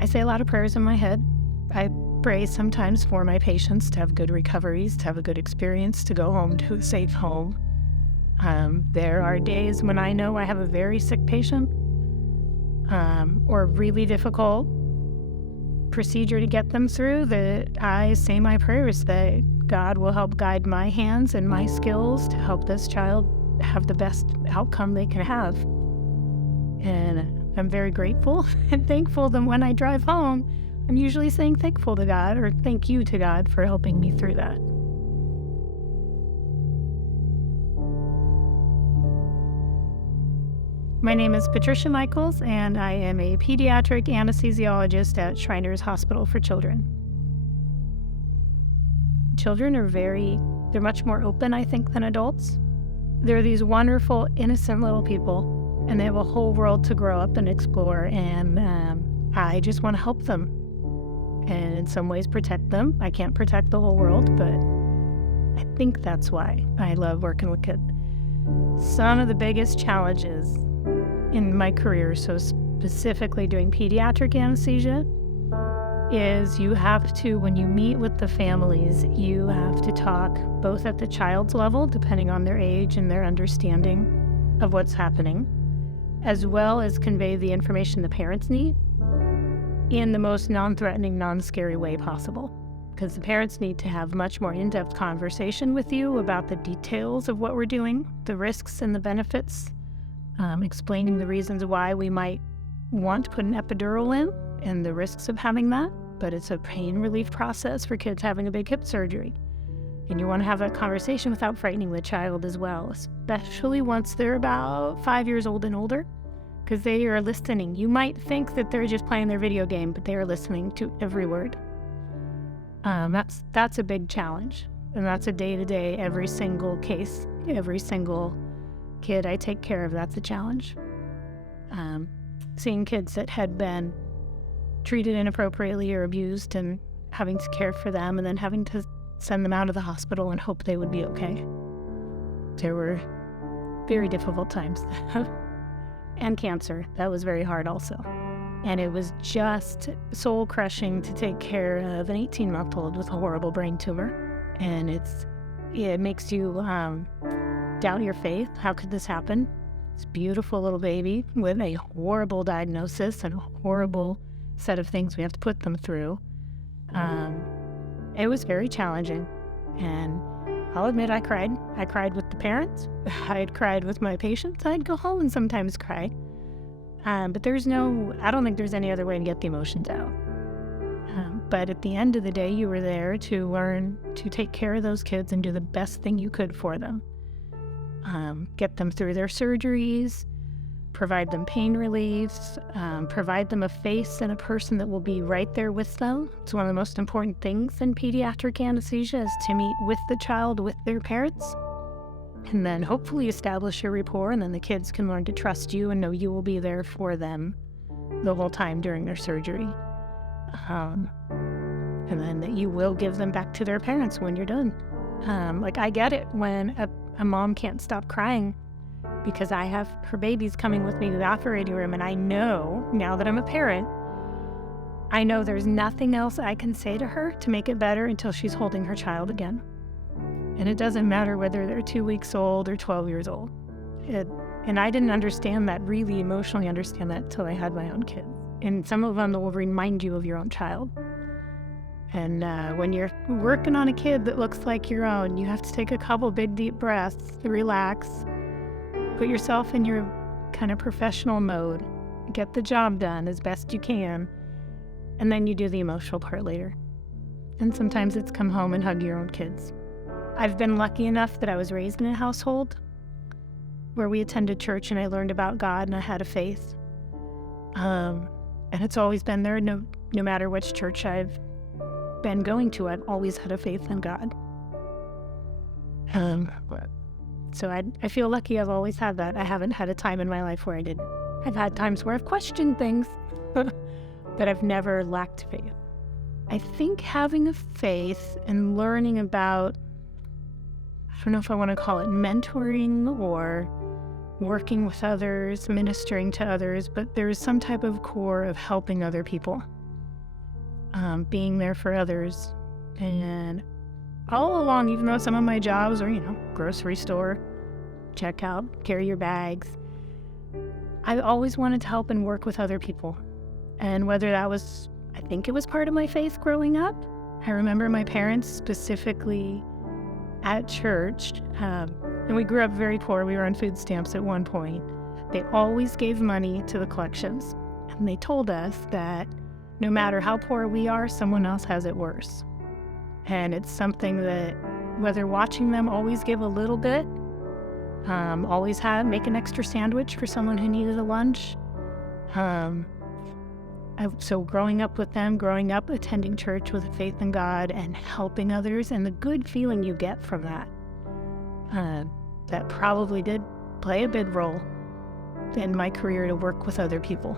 I say a lot of prayers in my head. I pray sometimes for my patients to have good recoveries, to have a good experience, to go home to a safe home. There are days when I know I have a very sick patient or a really difficult procedure to get them through, that I say my prayers that God will help guide my hands and my skills to help this child have the best outcome they can have. And I'm very grateful and thankful that when I drive home, I'm usually saying thankful to God or thank you to God for helping me through that. My name is Patricia Michels, and I am a pediatric anesthesiologist at Shriners Hospital for Children. Children are they're much more open, I think, than adults. They're these wonderful, innocent little people, and they have a whole world to grow up and explore, and I just want to help them and in some ways protect them. I can't protect the whole world, but I think that's why I love working with kids. Some of the biggest challenges in my career, so specifically doing pediatric anesthesia, is you have to, when you meet with the families, you have to talk both at the child's level, depending on their age and their understanding of what's happening, as well as convey the information the parents need in the most non-threatening, non-scary way possible. Because the parents need to have much more in-depth conversation with you about the details of what we're doing, the risks and the benefits, explaining the reasons why we might want to put an epidural in and the risks of having that, but it's a pain relief process for kids having a big hip surgery. And you want to have that conversation without frightening the child as well, especially once they're about 5 years old and older, because they are listening. You might think that they're just playing their video game, but they are listening to every word. That's a big challenge, and that's a day-to-day, every single case, every single kid I take care of, that's a challenge. Seeing kids that had been treated inappropriately or abused and having to care for them and then having to send them out of the hospital and hope they would be okay. There were very difficult times. And cancer, that was very hard also. And it was just soul-crushing to take care of an 18-month-old with a horrible brain tumor. And it makes you doubt your faith. How could this happen? This beautiful little baby with a horrible diagnosis and a horrible set of things we have to put them through. It was very challenging. And I'll admit I cried. I cried with the parents. I'd cried with my patients. I'd go home and sometimes cry. But I don't think there's any other way to get the emotions out. But at the end of the day, you were there to learn to take care of those kids and do the best thing you could for them. Get them through their surgeries, provide them pain relief, provide them a face and a person that will be right there with them. It's one of the most important things in pediatric anesthesia is to meet with the child, with their parents, and then hopefully establish a rapport, and then the kids can learn to trust you and know you will be there for them the whole time during their surgery. And then that you will give them back to their parents when you're done. I get it when a mom can't stop crying because I have her babies coming with me to the operating room, and I know, now that I'm a parent, I know there's nothing else I can say to her to make it better until she's holding her child again. And it doesn't matter whether they're 2 weeks old or 12 years old. And I didn't really emotionally understand that until I had my own kids. And some of them will remind you of your own child. And when you're working on a kid that looks like your own, you have to take a couple big, deep breaths, relax, put yourself in your kind of professional mode, get the job done as best you can, and then you do the emotional part later. And sometimes it's come home and hug your own kids. I've been lucky enough that I was raised in a household where we attended church and I learned about God and I had a faith. And it's always been there, no matter which church I've been going to, I've always had a faith in God. So I feel lucky I've always had that. I haven't had a time in my life where I didn't. I've had times where I've questioned things, but I've never lacked faith. I think having a faith and learning about, I don't know if I want to call it mentoring or working with others, ministering to others, but there is some type of core of helping other people. being there for others. And all along, even though some of my jobs are, grocery store, checkout, carry your bags, I always wanted to help and work with other people. And whether that was, I think it was part of my faith growing up. I remember my parents specifically at church, and we grew up very poor. We were on food stamps at one point. They always gave money to the collections. And they told us that no matter how poor we are, someone else has it worse. And it's something that, whether watching them always give a little bit, always make an extra sandwich for someone who needed a lunch. So growing up with them, growing up attending church with a faith in God and helping others, and the good feeling you get from that, that probably did play a big role in my career to work with other people.